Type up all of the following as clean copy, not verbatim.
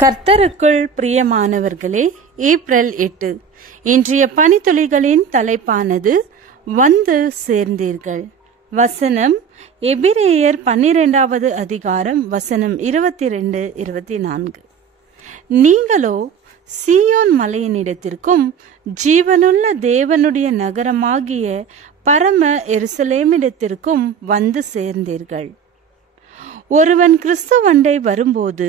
கர்த்தருக்குள் பிரியமானவர்களே, ஏப்ரல் 8 இன்றைய பனித்துளிகளின் தலைப்பானது வந்து சேர்ந்தீர்கள். வசனம் எபிரேயர் 12வது அதிகாரம் வசனம் 22-24. நீங்களோ சீயோன் மலையினிடத்திற்கும் ஜீவனுள்ள தேவனுடைய நகரமாகிய பரம எருசலேமிடத்திற்கும் வந்து சேர்ந்தீர்கள். ஒருவன் கிறிஸ்துவண்டை வரும்போது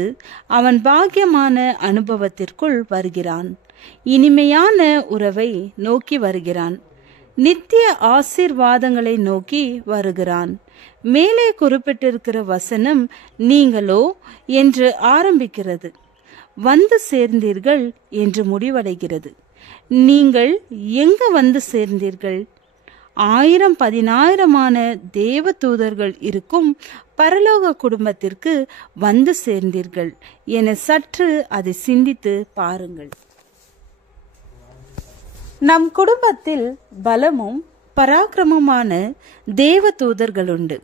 அவன் பாக்கியமான அனுபவத்திற்குள் வருகிறான், இனிமையான உறவை நோக்கி வருகிறான், நித்திய ஆசீர்வாதங்களை நோக்கி வருகிறான். மேலே குறிப்பிட்டிருக்கிற வசனம் நீங்களோ என்று ஆரம்பிக்கிறது, வந்து சேர்ந்தீர்கள் என்று முடிவடைகிறது. நீங்கள் எங்க வந்து சேர்ந்தீர்கள்? 1000-10,000 தேவ தூதர்கள் இருக்கும் பரலோக குடும்பத்திற்கு வந்து சேர்ந்தீர்கள் என சற்று அதை சிந்தித்து பாருங்கள். நம் குடும்பத்தில் பலமும் பராக்கிரமமான தேவ தூதர்கள் உண்டு.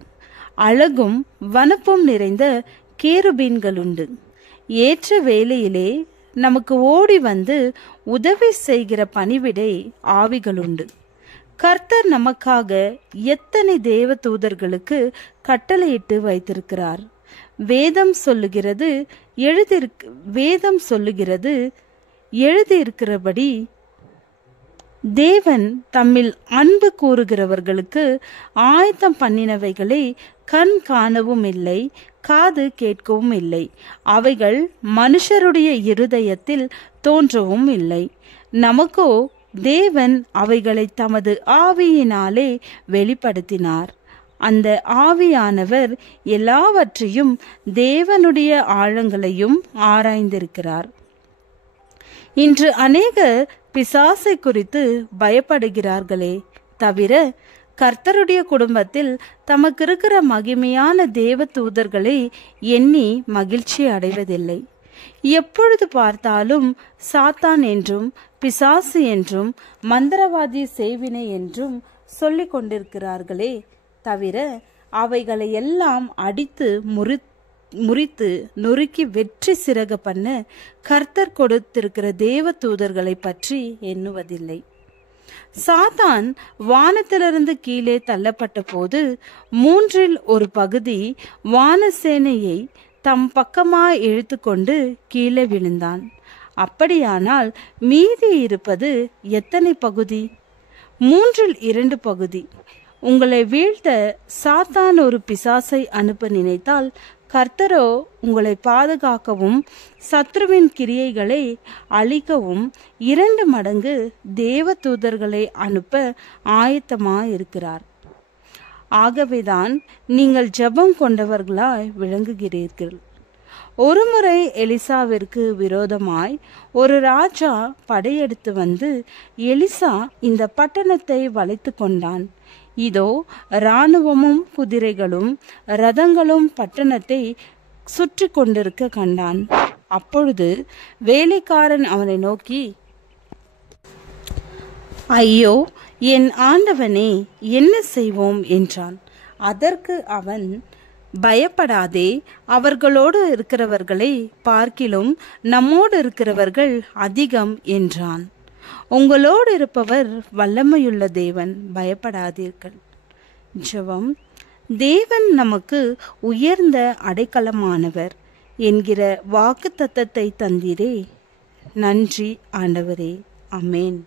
அழகும் வனப்பும் நிறைந்த கேருபீன்கள் உண்டு. ஏற்ற வேளையிலே நமக்கு ஓடி வந்து உதவி செய்கிற பணிவிடை ஆவிகள் உண்டு. கர்த்தர் நமக்காக எத்தனை தேவ தூதர்களுக்கு கட்டளையிட்டு வைத்திருக்கிறார். வேதம் சொல்லுகிறது எழுதியிருக்கிறபடி தேவன் தம்மில் அன்பு கூறுகிறவர்களுக்கு ஆயத்தம் பண்ணினவைகளை கண் காணவும் இல்லை, காது கேட்கவும் இல்லை, அவைகள் மனுஷருடைய இருதயத்தில் தோன்றவும் இல்லை. நமக்கோ தேவன் அவைகளை தமது ஆவியினாலே வெளிப்படுத்தினார். அந்த ஆவியானவர் எல்லாவற்றையும் தேவனுடைய ஆழங்களையும் ஆராய்ந்திருக்கிறார். இன்று அநேகர் பிசாசை குறித்து பயப்படுகிறார்களே தவிர கர்த்தருடைய குடும்பத்தில் தமக்கு இருக்கிற மகிமையான தேவ தூதர்களை எண்ணி மகிழ்ச்சி அடைவதில்லை. எப்பொழுது பார்த்தாலும் சாத்தான் என்றும் பிசாசு என்றும் மந்திரவாதி செய்வினை என்றும் சொல்லிக் கொண்டிருக்கிறார்களே தவிர அவைகளை எல்லாம் அடித்து முறித்து நொறுக்கி வெற்றி சிறக பண்ண கர்த்தர் கொடுத்திருக்கிற தேவ தூதர்களை பற்றி எண்ணுவதில்லை. சாத்தான் வானத்திலிருந்து கீழே தள்ளப்பட்ட போது 1/3 பகுதி வானசேனையை தம் பக்கமாய் இழுத்து கொண்டு கீழே விழுந்தான். அப்படியானால் மீதி இருப்பது எத்தனை பகுதி? 2/3 பகுதி. உங்களை வீழ்த்த சாத்தான் ஒரு பிசாசை அனுப்ப நினைத்தால் கர்த்தரோ உங்களை பாதுகாக்கவும் சத்ருவின் கிரியைகளை அழிக்கவும் 2 மடங்கு தேவ தூதர்களை அனுப்ப ஆயத்தமாயிருக்கிறார். ஆகவேதான் நீங்கள் ஜெபம் கொண்டவர்களாய் விளங்குகிறீர்கள். ஒருமுறை எலிசாவிற்கு விரோதமாய் ஒரு ராஜா படையெடுத்து வந்து எலிசா இந்த பட்டணத்தை வளைத்து கொண்டான். இதோ இராணுவமும் குதிரைகளும் ரதங்களும் பட்டணத்தை சுற்றி கொண்டிருக்க கண்டான். அப்பொழுது வேலைக்காரன் அவனை நோக்கி, ஐயோ என் ஆண்டவனே, என்ன செய்வோம் என்றான். அதற்கு அவன், பயப்படாதே, அவர்களோடு இருக்கிறவர்களை பார்க்கிலும் நம்மோடு இருக்கிறவர்கள் அதிகம் என்றான். உங்களோடு இருப்பவர் வல்லமையுள்ள தேவன், பயப்படாதீர்கள். ஜெபம். தேவன் நமக்கு உயர்ந்த அடைக்கலமானவர் என்கிற வாக்கு தத்தத்தை தந்தீரே, நன்றி ஆண்டவரே. ஆமென்.